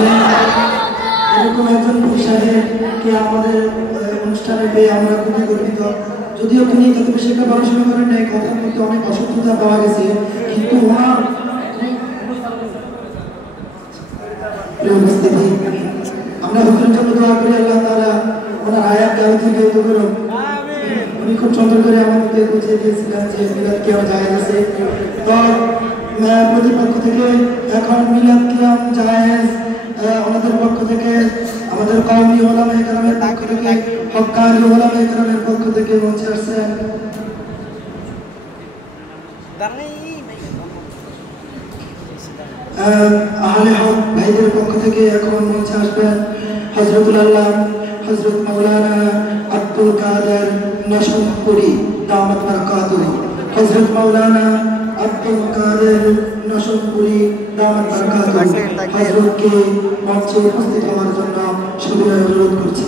আসলে এরকম একজন সাহেবকে আমাদের অনুষ্ঠানে পেয়ে আমরা খুবই গর্বিত। যদিও তিনি তত বেশি একটা পড়াশোনা করেন নাই, কথার মধ্যে অনেক অসুস্থতা পাওয়া গেছে, কিন্তু ওনার উপস্থিতি আমরা হুজুরের জন্য দোয়া করি আল্লাহ তাআলা ওনার হায়াতকে আরো দীর্ঘায়িত করুন। উনি খুব সুন্দর করে আমাদের বুঝিয়ে দিয়েছিলেন যে মিলাদ কিয়াম জায়েজ আছে। তো প্রতিপক্ষ থেকে এখন মিলাদ কিয়াম জায়েজ ওনাদের পক্ষ থেকে, আমাদের কওমি উলামায়ে কেরামের পক্ষ থেকে, হক্কানি উলামায়ে কেরামের পক্ষ থেকে মঞ্চে আসছেন আহলে হক ভাইদের পক্ষ থেকে এখন মঞ্চে আসবেন হযরতুল আল্লাহ হযরত মাওলানা আব্দুল কাদের নশনপুরি দামাত বারাকাতুহু। হযরত মাওলানা আব্দুল কাদের নশনপুরি দামাত বারাকাতুহু হযরতকে মঞ্চে উপস্থিত হওয়ার জন্য সবিনয় অনুরোধ করছি।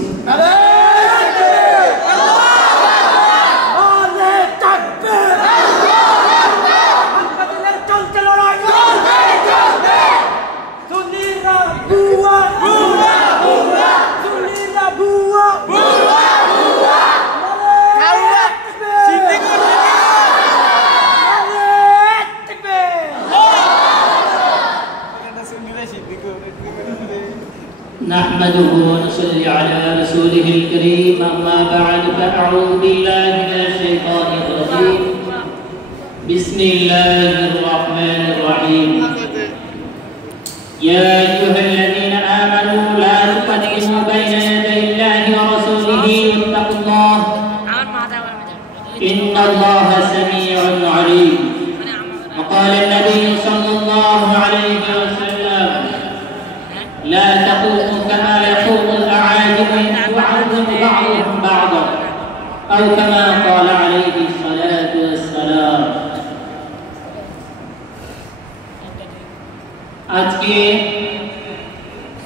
نحمده ونصلي على رسوله الكريم أما بعد فأعوذ بالله من الشيطان الرجيم بسم الله الرحمن الرحيم يا أيها الذين آمنوا لا تقدموا بين يدي الله ورسوله واتقوا الله إن الله سميع عليم. وقال النبي صلى الله عليه وسلم لا تقوموا كما يقوم الأعاجم يعظم بعضهم بعضا أو كما قال عليه الصلاة والسلام. আজকে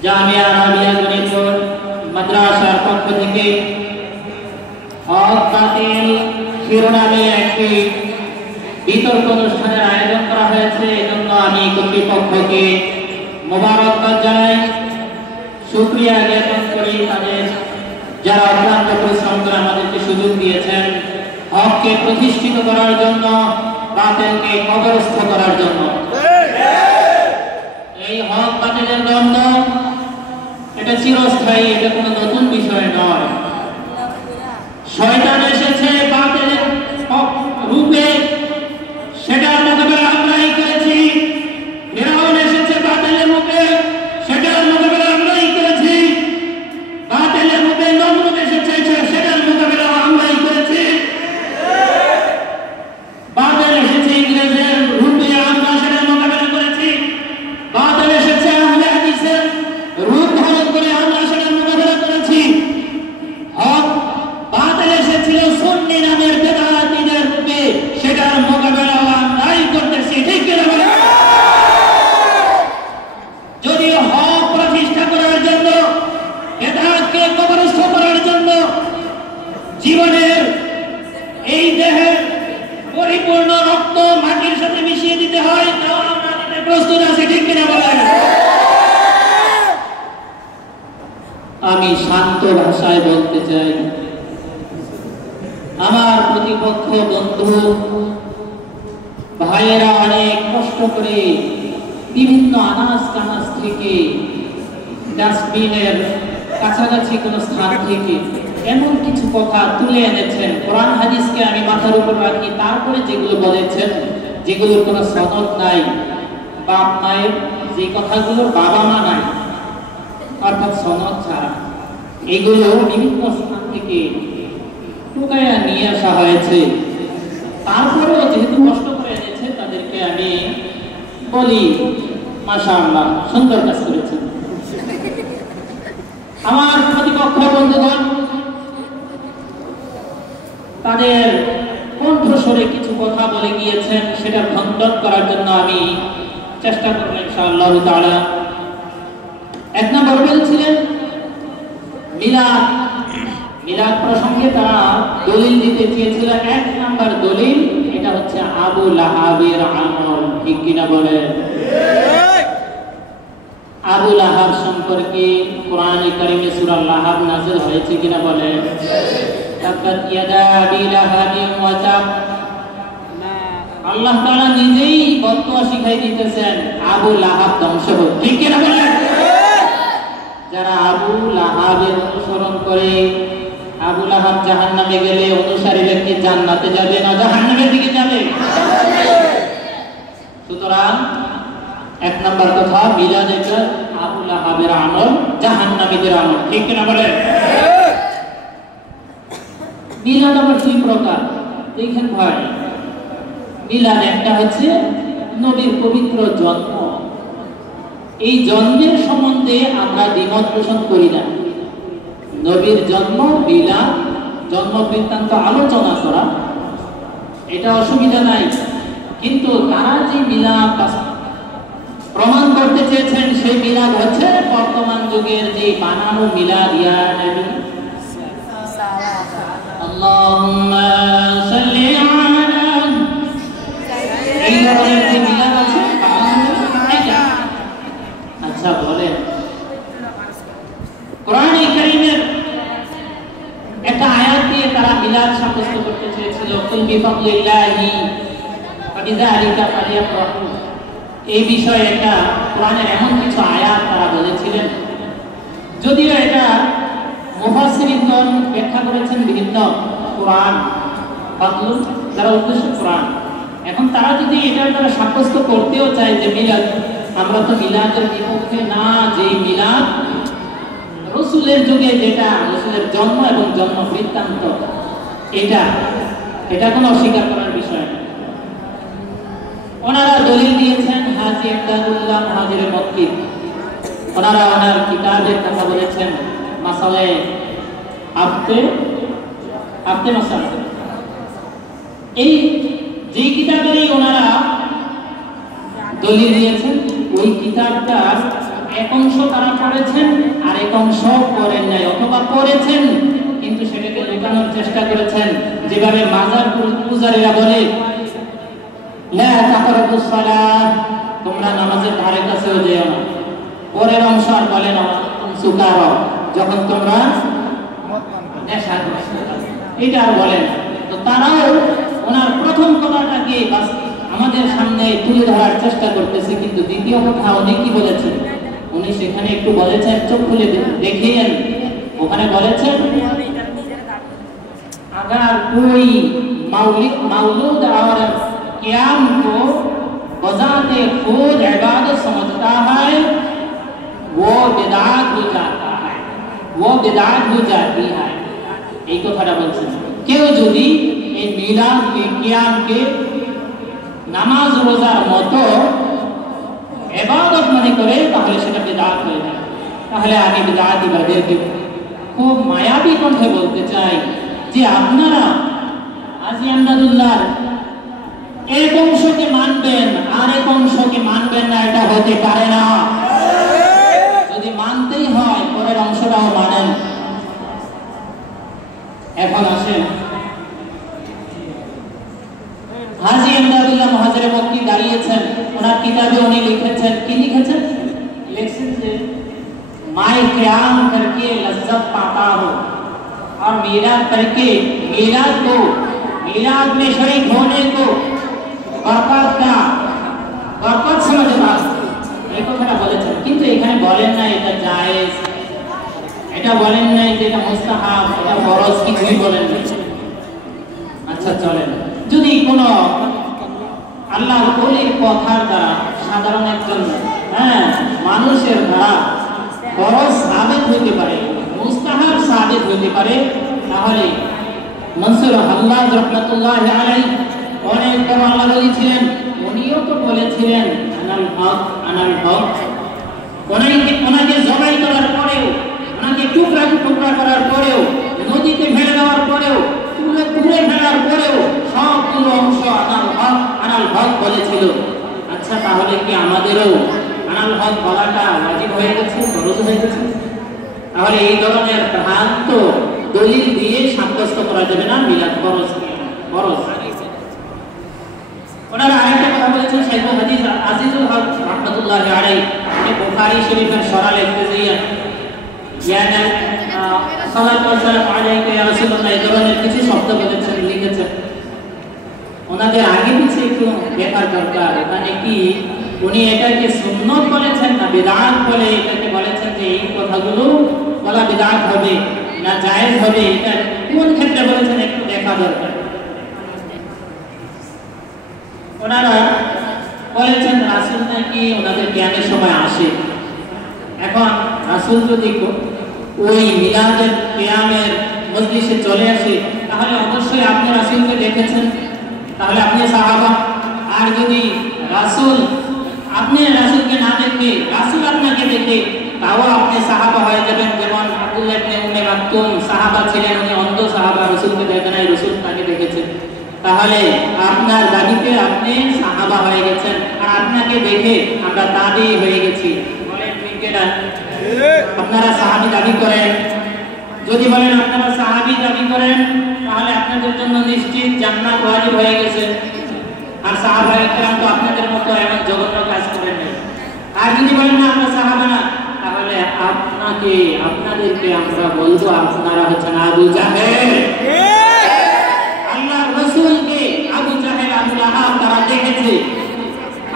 জামিয়া আরাবিয়া গণিপুর মাদ্রাসার পক্ষ থেকে হক বাতিল শিরোনামে একটি বিতর্ক অনুষ্ঠানের আয়োজন করা হয়েছে। এজন্য আমি কর্তৃপক্ষকে মোবারকবাদ জানাই, শুকরিয়া জ্ঞাপন করি তাদের যারা অক্লান্ত পরিশ্রম করে আমাদেরকে সুযোগ দিয়েছেন হককে প্রতিষ্ঠিত করার জন্য, বাতিলকে কবরস্থ করার জন্য। এই হক বাতিলের দ্বন্দ্ব এটা চিরস্থায়ী, এটা কোনো নতুন বিষয় নয়। শয়তান এসেছে বাতিলের রূপে, সেটার মোকাবেলা আমরাই করেছি। ফিরআউন এসেছে বাতিলের রূপে, সেটার মোকাবেলা আমরাই করেছি। বাতিলের রূপে নমরুদ এসেছে, সেটার মোকাবেলা আমরাই করেছি। বাতিল এসেছে ইংরেজের রূপে, আমরা সেটার মোকাবেলা করেছি। বাতিল এসেছে আহলে হাদিসের রূপ ধারণ করে, আমরা সেটার মোকাবেলা করেছি। হক বাতিল এসেছিল সুন্নি নামের বেদাতীদের রূপে, সেটার মোকাবেলা আমরাই করতেছি। ঠিক কিনা বলেন? যদি হক প্রতিষ্ঠা করার জন্য, বেদাতকে কবরস্থ করার জন্য জীবনের এই দেহের পরিপূর্ণ রক্ত মাটির সাথে মিশিয়ে দিতে হয়, তাও আমরা দিতে প্রস্তুত আছি। ঠিক কিনা বলেন? আমি শান্ত ভাষায় বলতে চাই, আমার প্রতিপক্ষ বন্ধু ভাইয়েরা অনেক কষ্ট করে বিভিন্ন আনাজ কানাজ থেকে, ডাস্টবিনের কাছাকাছি কোনো স্থান থেকে এমন কিছু কথা তুলে এনেছেন। কোরআন হাদিসকে আমি মাথার উপর রাখি, তারপরে যেগুলো বলেছেন, যেগুলোর কোনো সনদ নাই, বাপ মায়ের যে কথাগুলো বাবা মা নাই, অর্থাৎ সনদ ছাড়া, এগুলো বিভিন্ন স্থান থেকে টুকাইয়া নিয়ে আসা হয়েছে। তারপরেও যেহেতু কষ্ট করে এনেছে, তাদেরকে আমি বলি মাশাআল্লাহ, সুন্দর কাজ করেছেন। আমার প্রতিপক্ষ বন্ধুগণ তাদের কণ্ঠস্বরে কিছু কথা বলে গিয়েছেন, সেটা খণ্ডন করার জন্য আমি চেষ্টা করব ইনশাআল্লাহ তাআলা। এক নম্বর বলছিলেন মিলাদ, মিলাদ প্রসঙ্গে তারা দলিল দিতে চেয়েছিল। এক নাম্বার দলিল এটা হচ্ছে আবু লাহাবের আমল। ঠিক কিনা বলেন? আবু আবু লাহাব সম্পর্কে কোরআনে কারিমে সূরা লাহাব নাযিল হয়েছে কিনা বলেন? তাকাত ইয়াদা আবি লাহাবিন ওয়া তাব। আল্লাহ তাআলা নিজেই বদদুয়া শিখাই দিতেছেন আবু লাহাব ধ্বংস হোক, ঠিক কিনা বলেন? যারা আবু লাহাবের অনুসরণ করে, আবু লাহাব জাহান্নামে গেলে অনুসারীরা কি জান্নাতে যাবে না জাহান্নামের দিকে যাবে? সুতরাং এক নাম্বার কথা, মিলাদ এটা আবু লাহাবের আমল, জাহান্নামীদের আমল, ঠিক কিনা বলেন? মিলাদ আবার দুই প্রকার, দেখেন ভাই। মিলাদ একটা হচ্ছে নবীর পবিত্র জন্ম, এই জন্মের সম্বন্ধে আমরা দ্বিমত পোষণ করি না। নবীর জন্ম, মিলাদ, জন্ম বৃত্তান্ত আলোচনা করা এটা অসুবিধা নাই, কিন্তু তারা যে মিলাদ প্রমাণ করতে চেয়েছেন সেই মিলাদ হচ্ছে বর্তমান যুগের যে বানানো মিলাদ, ইয়া নবী আল্লাহুম্মা সাল্লি আলা, এই ধরনের যে মিলাদ আছে। আচ্ছা বলেন, কোরআনে কারীমের একটা আয়াত দিয়ে তারা মিলাদ সাব্যস্ত করতে চেয়েছিল, কুল বিফাদলিল্লাহি ওয়া বিযালিকা ফালিয়াফরাহু। এই বিষয়ে একটা কোরআনের এমন কিছু আয়াত তারা বলেছিলেন, যদিও এটা মুফাসসিরিনগণ ব্যাখ্যা করেছেন বিভিন্ন কোরআন ফাদলুন, যারা উদ্দেশ্য কোরআন। এখন তারা যদি এটার দ্বারা সাব্যস্ত করতেও চায় যে মিলাদ, আমরা তো মিলাদের বিপক্ষে না, যে মিলাদ রাসূলের যুগে যেটা রাসূলের জন্ম এবং জন্ম বৃত্তান্ত, এটা কোনো অস্বীকার করার বিষয় না। ওনারা দলিল দিয়েছেন হাজী ইমদাদুল্লাহ মুহাজিরে মক্কি, ওনারা ওনার কিতাবের কথা বলেছেন মাসালে আফতে মাসালে। এই যে কিতাবেরই ওনারা দলিল দিয়েছেন, ওই কিতাবটার এক অংশ তারা পড়েছেন আর এক অংশ পড়েন নাই, অথবা পড়েছেন কিন্তু সেটাকে লুকানোর চেষ্টা করেছেন। যেভাবে মাজার পূজারীরা বলে লা তাকরাবুস সালাত, তোমরা নামাজের ধারে কাছেও যেও না, পরের অংশ আর বলে না সুকারা, যখন তোমরা নেশা করছো, এটা আর বলেন। তো তারাও ওনার প্রথম কথাটাকে আমাদের সামনে তুলে ধরার চেষ্টা করতেছে, কিন্তু দ্বিতীয় কথা উনি কি বলেছেন, উনি সেখানে একটু বলেছেন, চোখ খুলে দেখেন, ওখানে বলেছেন अगर कोई मौलूद और क़याम को बज़ाते खुद इबादत समझता है वो बिदअत हो जाता है, वो बिदअत हो जाती है। এই কথাটা বলছেন, কেউ যদি এই মিলাদ কে কিয়ামকে নামাজ রোজার মতো ইবাদত মনে করে তাহলে সেটা বিদআত হয়ে যায়। তাহলে আমি বিদআতীবাদীদেরকে খুব মায়াবী কণ্ঠে বলতে চাই যে আপনারা হাজী ইমদাদুল্লাহর এক অংশকে মানবেন আর এক অংশকে মানবেন না, এটা হতে পারে না। যদি মানতেই হয় পরের অংশটাও মানেন। এখন আসেন, হাজী ইমদাদুল্লাহ মুহাজিরে মক্কি দাঁড়িয়েছেন, ওনার কিতাবে উনি লিখেছেন, কি লিখেছেন? লিখছেন যে मैं क़याम करके लज्जत पाता हूँ और मीलाद करके मीलाद में शरीक होने को बरकत समझता हूँ। এই কথাটা বলেছেন, কিন্তু এখানে বলেন না এটা জায়েজ, এটা বলেন না এটা মুস্তাহাব, এটা ফরজ, কিছুই বলেন না। আচ্ছা চলেন, যদি কোনো আল্লাহর ওলির কথার দ্বারা সাধারণ একজন মানুষের দ্বারা ফরজ সাবিত হইতে পারে, মুস্তাহাব সাবিত হইতে পারে, তাহলে মনসুর হাল্লাজ রাহমাতুল্লাহি আলাইহি অনেক বড় আল্লাহর ওলি ছিলেন, উনিও তো বলেছিলেন আনাল হক। ওনাকে জবাই করার পরেও, ওনাকে টুকরা করার পরেও, নদীতে ফেলে দেওয়ার পরেও, তুলে ফেলার পরেও সবগুলো অংশ আনাল হক বলেছিল। আচ্ছা তাহলে কি আমাদেরও আনাল হক বলাটা ওয়াজিব হয়ে গেছে, ফরজ হয়ে গেছে? তাহলে এই ধরনের ভ্রান্ত দলিল দিয়ে সাব্যস্ত করা যাবে না মিলাদ ফরজ। ওনারা আরেকটা কথা বলেছেন, শাইখুল হাদিস আজিজুল হক রাহমাতুল্লাহি আলাইহি, আপনি বুখারী শরীফের সরা লিখতে যাইয়া ইয়ানা সাল্লাল্লাহু আলাইহি ওয়া সাল্লাম এই ধরনের কিছু শব্দ বলেছেন, লিখেছেন। ওনাদের আগে পিছে একটু দেখার দরকার, মানে কি উনি এটাকে সুন্নত বলেছেন না বিদআত বলে এটাকে বলেছেন যে এই কথাগুলো বলা বিদআত হবে না জায়েজ হবে, এটা কোন ক্ষেত্রে বলেছেন একটু দেখা দরকার। ওনারা বলেছেন রাসূল নাকি ওনাদের জ্ঞানের সময় আসে। এখন রাসূল যদি ওই মিলাদের কিয়ামের মজলিসে চলে আসে তাহলে অবশ্যই আপনি রাসূলকে দেখেছেন, তাহলে আপনি সাহাবা। আর যদি রাসূল আপনি রাসূলকে না দেখে রাসূল আপনাকে দেখে তাও আপনি সাহাবা হয়ে যাবেন। যেমন আব্দুল্লাহ ইবনে উম্মে মাকতুম সাহাবা ছিলেন, উনি অন্ধ সাহাবা, রাসূলকে দেখেন নাই, রাসূল তাকে দেখেছেন। তাহলে আপনার দাবিতে আপনি সাহাবা হয়ে গেছেন, আর আপনাকে দেখে আমরা তাবেঈ হয়ে গেছি। বলেন ঠিক না? আপনারা সাহাবী দাবি করেন, যদি বলেন আপনারা সাহাবী দাবি করেন তাহলে আপনাদের জন্য নিশ্চিত জান্নাত ওয়াজিব হয়ে গেছে। আর সাহাবায়ে কেরাম তো আপনাদের মতো এমন জঘন্য কাজ করেন না। আর যদি বলেন না আমরা সাহাবা না, তাহলে আপনাদেরকে আমরা বলবো আপনারা হচ্ছেন আবু জাহেল। আল্লাহর রাসূলকে আবু জাহেল, আবু লাহাব তারা দেখেছে,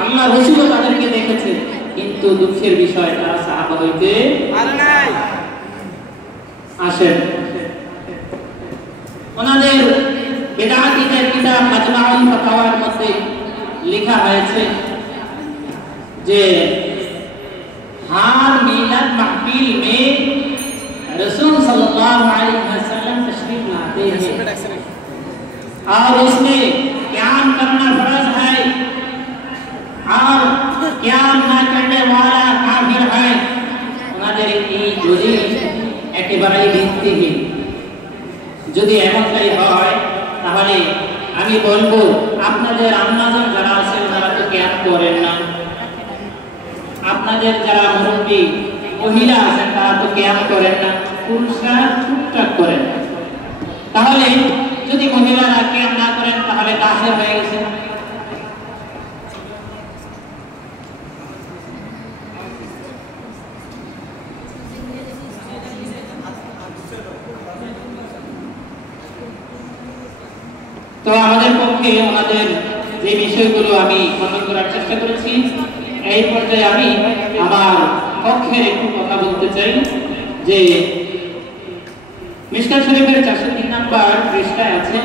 আল্লাহ রাসূলও তাদেরকে দেখেছে, কিন্তু দুঃখের বিষয় তারা সাহাবা হইতে পারে নাই। আসেন ওনাদের বিদআতীদের কিতাব মাজমাউল ফাতাওয়ার মধ্যে লেখা হয়েছে যে हर मिलाद महफिल में रसूल सल्लल्लाहु अलैहि वसल्लम तशरीफ लाते हैं और उसमें क़याम करना फर्ज है और क़याम न करने वाला काफिर है। ওনাদের এই দলিল একেবারেই ভিত্তিহীন। যদি এমনটাই হয় তাহলে আমি বলবো আপনাদের আম্মাজান যারা আছেন তারা তো জ্ঞান করেন না, আপনাদের যারা মুরব্বী মহিলা আছেন তারা তো জ্ঞান করেন না, পুরুষরা টুকটাক করেন। তাহলে যদি মহিলারা জ্ঞান না করেন তাহলে কাফের হয়ে গেছে। তো আমাদের পক্ষে আমাদের যে বিষয়গুলো আমি খণ্ডন করার চেষ্টা করেছি, এই পর্যায়ে আমি আমার পক্ষের একটু কথা বলতে চাই যে মিশকাত শরীফের 403 নম্বর পৃষ্ঠায় আছে,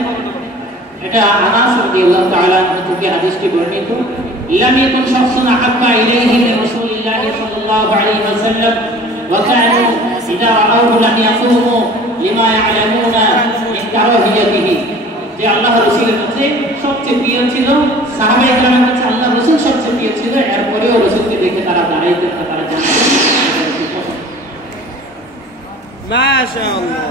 এটা আনাস রাদিয়াল্লাহু তাআলা থেকে হাদিসটি বর্ণিত। লাম ইয়াকুন শাখসুন আহাব্বা ইলাইহি মিন রাসূলিল্লাহি সাল্লাল্লাহু আলাইহি ওয়াসাল্লাম ওয়া কানু ইযা রাআউহু লাম ইয়াসুমু লিমা ইয়ালামুনা মিন কারাহিয়াতিহি। যে আল্লাহর রাসূলের কাছে সবচেয়ে প্রিয় ছিল, সাহাবায়ে কেরামের কাছে আল্লাহর রাসূল সবচেয়ে প্রিয় ছিল, এরপরেও রাসূলকে দেখে তারা দাঁড়াইতেন না, তারা জানতেন। মাশাআল্লাহ।